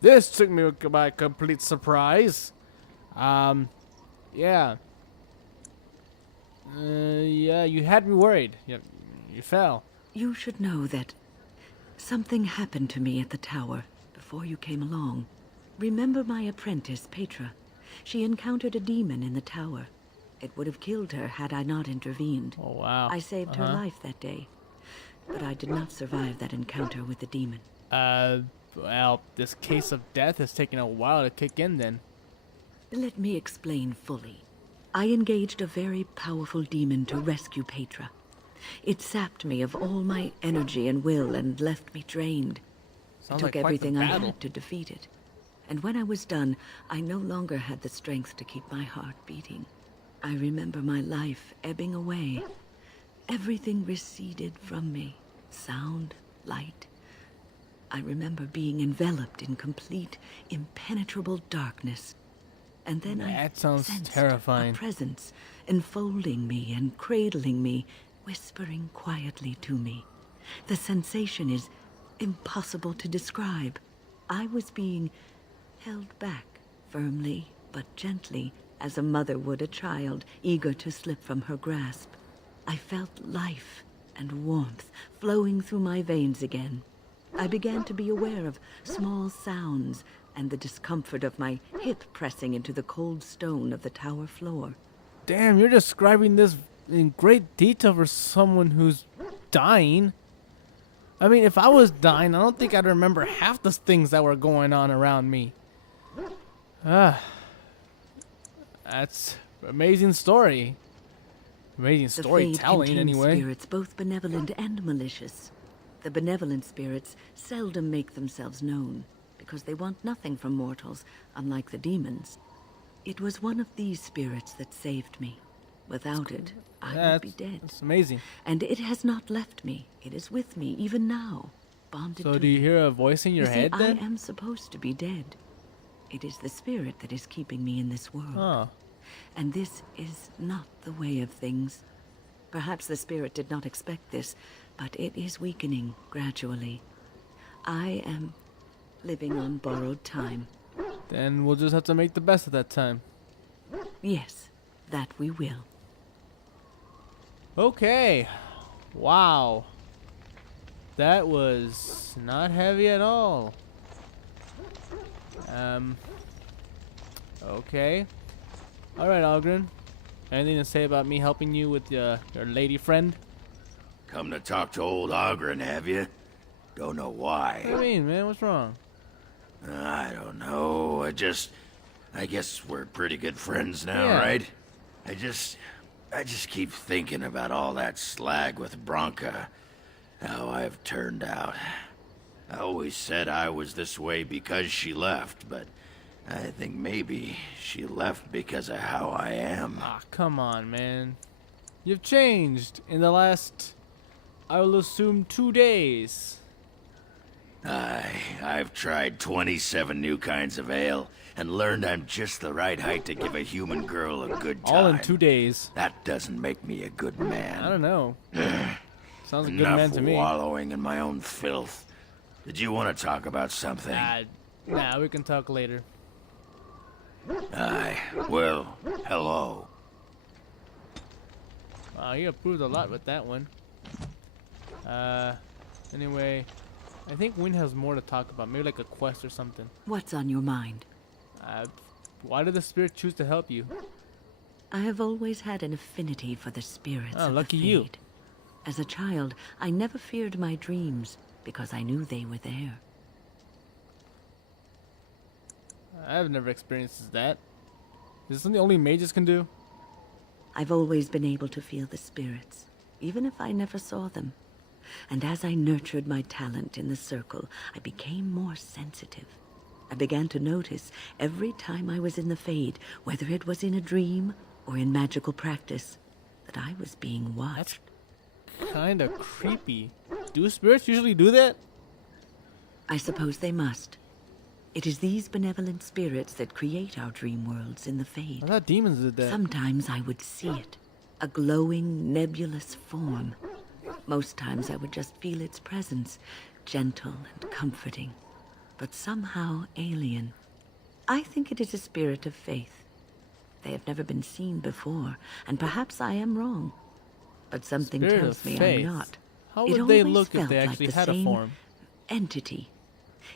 This took me by complete surprise. Yeah. Yeah, you had me worried. You fell. You should know that something happened to me at the tower before you came along. Remember my apprentice, Petra? She encountered a demon in the tower. It would have killed her had I not intervened. Oh, wow. I saved her life that day, but I did not survive that encounter with the demon. Well, this case of death has taken a while to kick in then. Let me explain fully. I engaged a very powerful demon to rescue Petra. It sapped me of all my energy and will and left me drained. Sounds It took like quite the everything I battle. had to defeat it. And when I was done, I no longer had the strength to keep my heart beating. I remember my life ebbing away. Everything receded from me. Sound, light. I remember being enveloped in complete, impenetrable darkness. And then That sounds sensed terrifying. a presence enfolding me and cradling me, whispering quietly to me. The sensation is impossible to describe. I was being held back, firmly but gently, as a mother would a child, eager to slip from her grasp. I felt life and warmth flowing through my veins again. I began to be aware of small sounds and the discomfort of my hip pressing into the cold stone of the tower floor. Damn, you're describing this in great detail for someone who's dying. I mean, if I was dying, I don't think I'd remember half the things that were going on around me. Ah, that's amazing story. Amazing The Fade storytelling, contains anyway. spirits both benevolent and malicious. The benevolent spirits seldom make themselves known, because they want nothing from mortals, unlike the demons. It was one of these spirits that saved me. Without it, I would be dead. That's amazing. And it has not left me. It is with me, even now, bonded So to do you me. hear a voice in your You head see, then? I am supposed to be dead. It is the spirit that is keeping me in this world. Oh. And this is not the way of things. Perhaps the spirit did not expect this, but it is weakening gradually. I am living on borrowed time. Then we'll just have to make the best of that time. Yes, that we will. Okay. Wow. That was not heavy at all. Okay. Alright, Algren. Anything to say about me helping you with your lady friend? Come to talk to old Ogren, have you? Don't know What do you why. mean, man? What's wrong? I don't know. I guess we're pretty good friends now, Yeah. right? I just keep thinking about all that slag with Bronca. How I've turned out. I always said I was this way because she left, but I think maybe she left because of how I am. Ah, come on, man. You've changed in the last, I will assume, 2 days. I've tried 27 new kinds of ale and learned I'm just the right height to give a human girl a good time. All in 2 days. That doesn't make me a good man. I don't know. Sounds like a good Enough man to me. wallowing in my own filth. Did you want to talk about something? Nah, we can talk later. Well, hello. Wow, you improved a lot with that one. Anyway, I think Wynn has more to talk about. Maybe like a quest or something. What's on your mind? Why did the spirit choose to help you? I have always had an affinity for the spirits Oh, of lucky the you. Fade. As a child, I never feared my dreams because I knew they were there. I've never experienced that. Is this something only mages can do? I've always been able to feel the spirits, even if I never saw them. And as I nurtured my talent in the circle, I became more sensitive. I began to notice every time I was in the Fade, whether it was in a dream or in magical practice, that I was being watched. Kind of creepy. Do spirits usually do that? I suppose they must. It is these benevolent spirits that create our dream worlds in the Fade. I thought demons did that. Sometimes I would see it, a glowing, nebulous form. Most times I would just feel its presence, gentle and comforting. but somehow alien. I think it is a spirit of faith. They have never been seen before, and perhaps I am wrong. But something Spirit tells of me faith. I'm not. How It would they always look if felt they like actually the had a same form? entity.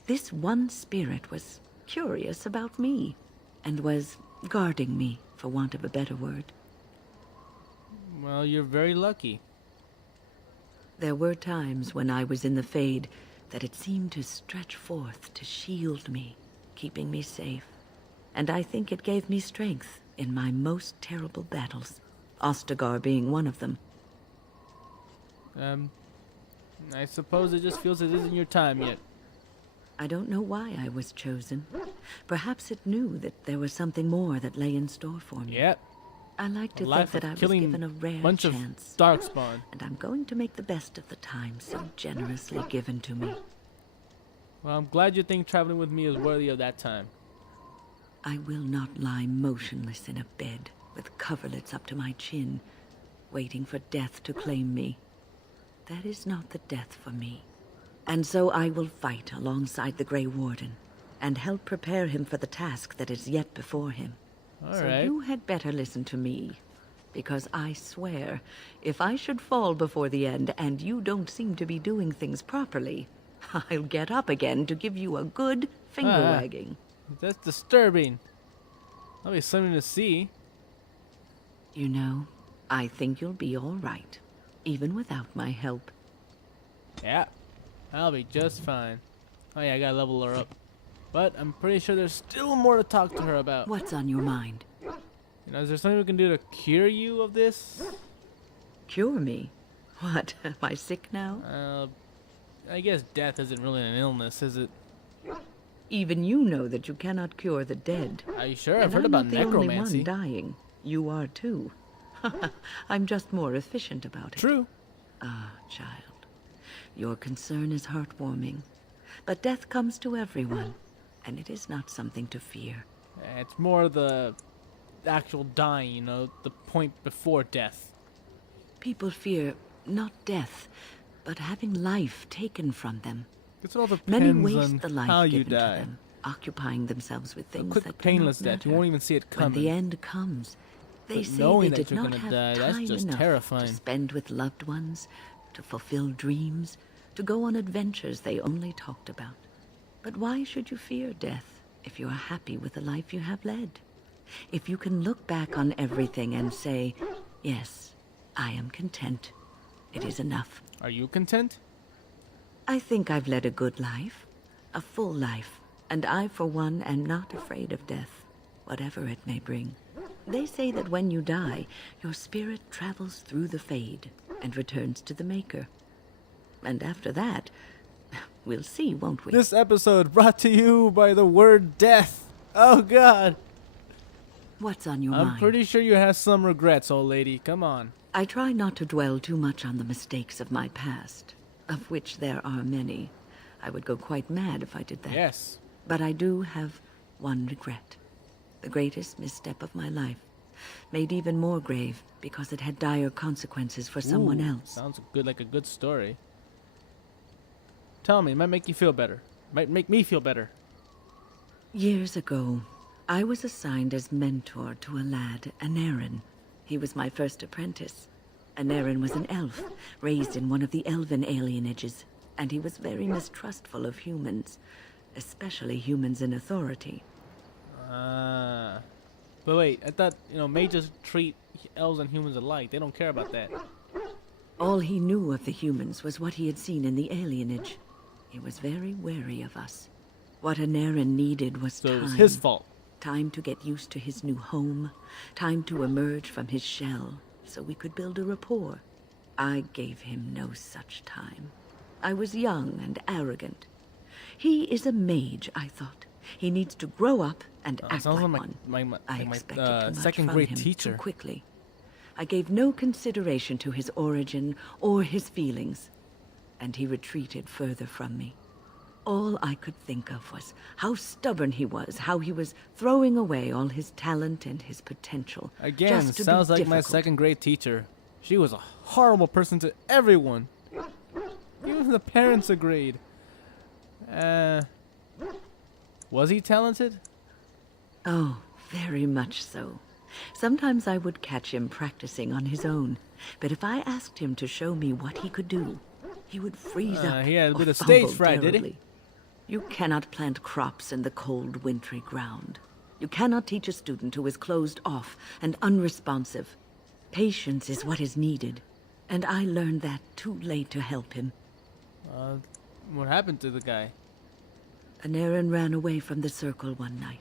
This one spirit was curious about me, and was guarding me, for want of a better word. Well, you're very lucky. There were times when I was in the Fade that it seemed to stretch forth to shield me, keeping me safe. And I think it gave me strength in my most terrible battles, Ostagar being one of them. I suppose it just feels it isn't your time yet. I don't know why I was chosen. Perhaps it knew that there was something more that lay in store for me. Yep. I like A to think life that of I was killing given a rare bunch chance. of darkspawn. And I'm going to make the best of the time so generously given to me. Well, I'm glad you think traveling with me is worthy of that time. I will not lie motionless in a bed with coverlets up to my chin, waiting for death to claim me. That is not the death for me. And so I will fight alongside the Grey Warden and help prepare him for the task that is yet before him. All So right. you had better listen to me, because I swear, if I should fall before the end and you don't seem to be doing things properly, I'll get up again to give you a good finger wagging. That's disturbing. That'll be something to see. You know, I think you'll be all right, even without my help. Yeah, I'll be just fine. Oh yeah, I gotta level her up. But I'm pretty sure there's still more to talk to her about. What's on your mind? You know, is there something we can do to cure you of this? Cure me? What, am I sick now? I guess death isn't really an illness, is it? Even you know that you cannot cure the dead. Are you sure? I've And heard I'm about not the only one necromancy. dying. You are too. I'm just more efficient about it. True. Ah, child. Your concern is heartwarming. But death comes to everyone, and it is not something to fear. It's more the actual dying, you know, the point before death. People fear not death, but having life taken from them. It all Many depends waste on the life how you given to die. them, occupying themselves with A things quick, that do painless not death. You matter. won't even see it When coming. the end comes, they But say knowing they that did you're not gonna have die, that's time just enough terrifying. to spend with loved ones, to fulfill dreams, to go on adventures they only talked about. But why should you fear death if you are happy with the life you have led? If you can look back on everything and say, yes, I am content. It is enough. Are you content? I think I've led a good life, a full life, and I, for one, am not afraid of death, whatever it may bring. They say that when you die, your spirit travels through the Fade and returns to the Maker. And after that, we'll see, won't we? This episode brought to you by the word death. Oh God. What's on your I'm mind? pretty sure you have some regrets, old lady. Come on. I try not to dwell too much on the mistakes of my past, of which there are many. I would go quite mad if I did that. Yes. But I do have one regret. The greatest misstep of my life. Made even more grave because it had dire consequences for someone Ooh, else. Sounds good, like a good story. Tell me, it might make you feel better. Might make me feel better. Years ago, I was assigned as mentor to a lad, Anarin. He was my first apprentice. Anarin was an elf, raised in one of the elven alienages, and he was very mistrustful of humans, especially humans in authority. But wait, I thought, mages treat elves and humans alike. They don't care about that. All he knew of the humans was what he had seen in the alienage. He was very wary of us. What Anarin needed was So time. it was his fault. Time to get used to his new home. Time to emerge from his shell so we could build a rapport. I gave him no such time. I was young and arrogant. He is a mage, I thought. He needs to grow up and act sounds like like one. my I expected too much second from grade him teacher. too quickly. I gave no consideration to his origin or his feelings, and he retreated further from me. All I could think of was how stubborn he was, how he was throwing away all his talent and his potential. Again, just to be sounds like my difficult. second grade teacher. She was a horrible person to everyone. Even the parents agreed. Was he talented? Oh, very much so. Sometimes I would catch him practicing on his own, but if I asked him to show me what he could do, he would freeze up He had a or bit of stage fumble fright, did he? terribly. You cannot plant crops in the cold, wintry ground. You cannot teach a student who is closed off and unresponsive. Patience is what is needed, and I learned that too late to help him. What happened to the guy? Anarin ran away from the circle one night.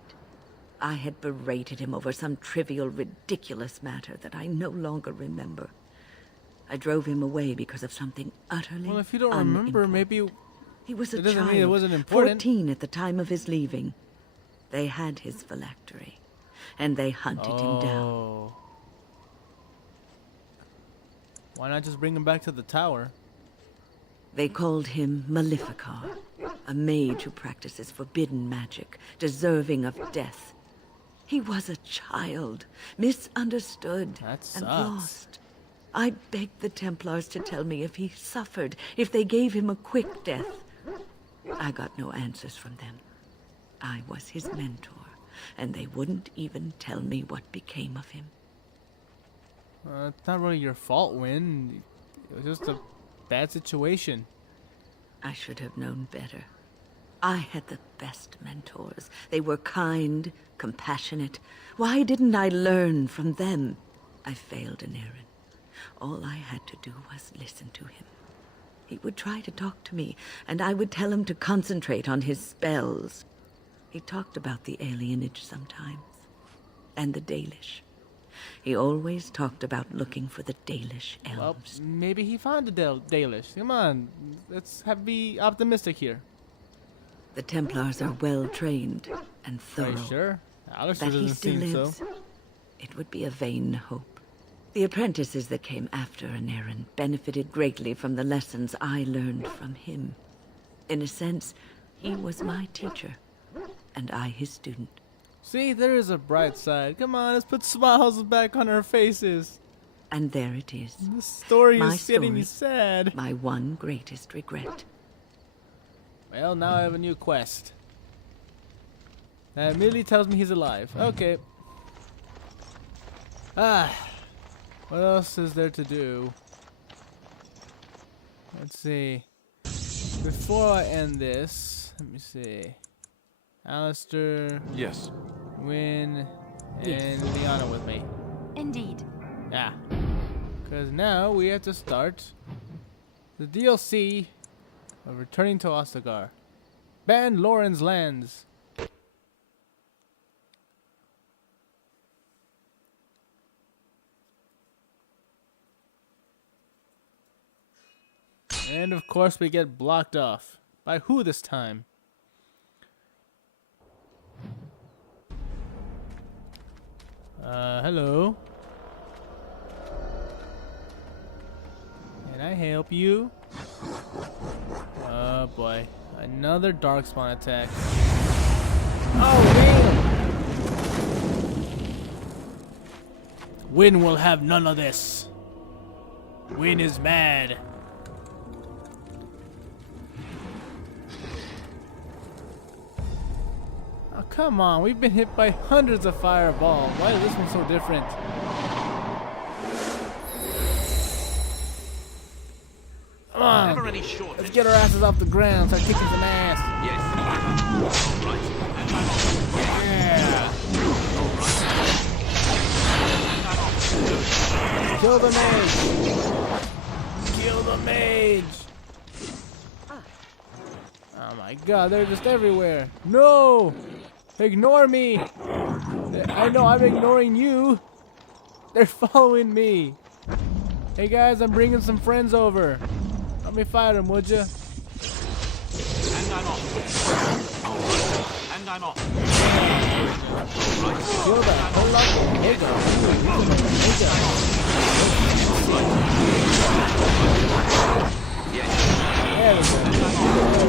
I had berated him over some trivial, ridiculous matter that I no longer remember. I drove him away because of something utterly Well, if you don't remember, unimportant. maybe He was a it doesn't child, mean it wasn't important. 14 at the time of his leaving. They had his phylactery, and they hunted him down. Oh. Why not just bring him back to the tower? They called him Maleficar, a mage who practices forbidden magic, deserving of death. He was a child, misunderstood, That and sucks. lost. I begged the Templars to tell me if he suffered, if they gave him a quick death. I got no answers from them. I was his mentor, and they wouldn't even tell me what became of him. It's not really your fault, Win. It was just a bad situation. I should have known better. I had the best mentors. They were kind, compassionate. Why didn't I learn from them? I failed Anarin. All I had to do was listen to him. He would try to talk to me, and I would tell him to concentrate on his spells. He talked about the alienage sometimes, and the Dalish. He always talked about looking for the Dalish Well, elves. maybe he found the Dalish. Come on, let's be optimistic here. The Templars are well trained and Are thorough. you sure? Alistair That he doesn't still seem lives, so. it would be a vain hope. The apprentices that came after Anarin benefited greatly from the lessons I learned from him. In a sense, he was my teacher, and I his student. See, there is a bright side. Come on, let's put smiles back on our faces. And there it is, This story My is getting me story. sad. my one greatest regret. Well, now I have a new quest. That immediately tells me he's alive. Okay. What else is there to do? Let's see. Before I end this, let me see. Alistair, Yes. Win, and Yes. Liana with me. Indeed. Yeah. Because now we have to start the DLC of Returning to Ostagar. Ban Lauren's Lands. And of course we get blocked off. By who this time? Hello. Can I help you? Oh boy. Another darkspawn attack. Oh damn! Win will have none of this. Win is mad. Oh, come on. We've been hit by hundreds of fireballs. Why is this one so different? Come on. Never any shortage. Let's get our asses off the ground. Start kicking some ass. Yes. All right. And I'm off. Yeah. And I'm off. Kill the mage. Kill the mage. Oh my god, they're just everywhere. No! Ignore me! I know I'm ignoring you. They're following me. Hey guys, I'm bringing some friends over. Help me fight them, would ya? And I'm off. All right. And I'm off. Kill that. Hold up. Hey There we go.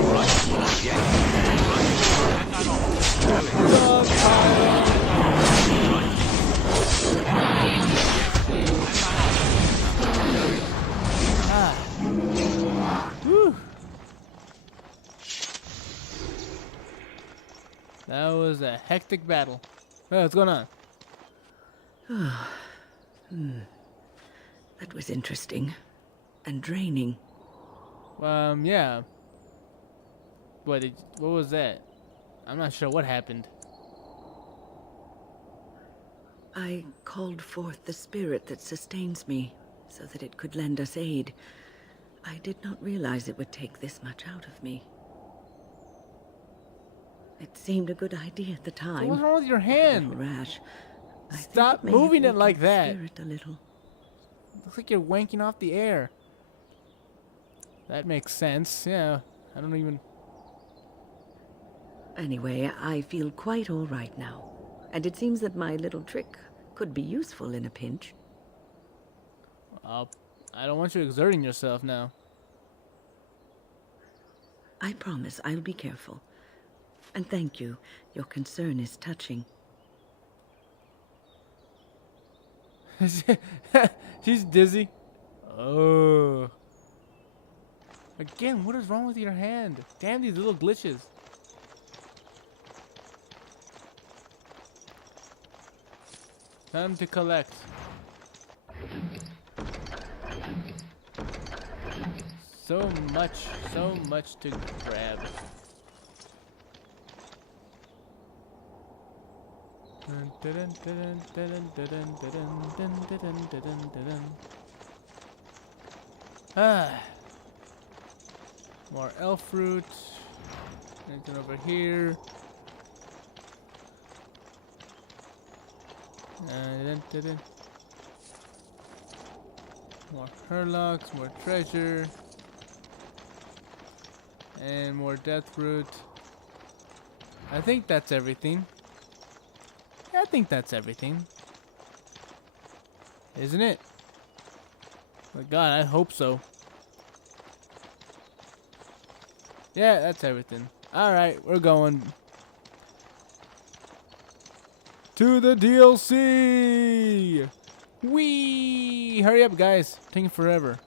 Dog pile. Whew. That was a hectic battle. Oh, what's going on? That was interesting. And draining. Yeah. What was that? I'm not sure what happened. I called forth the spirit that sustains me, so that it could lend us aid. I did not realize it would take this much out of me. It seemed a good idea at the time. What's wrong with your A hand? little rash. I think Stop it may have moving it like weakened the that. spirit a little. Looks like you're wanking off the air. That makes sense. Yeah. I don't even... Anyway, I feel quite all right now. And it seems that my little trick could be useful in a pinch. I don't want you exerting yourself now. I promise I'll be careful. And thank you. Your concern is touching. She's dizzy. Oh. Again, what is wrong with your hand? Damn these little glitches. Time to collect. So much to grab. Ah. More elf fruit. Anything over here? More hurlocks, more treasure, and more death root. I think that's everything. Yeah, I think that's everything. Isn't it? My God, I hope so. Yeah, that's everything. Alright, we're going to the DLC! Whee! Hurry up, guys. Taking forever.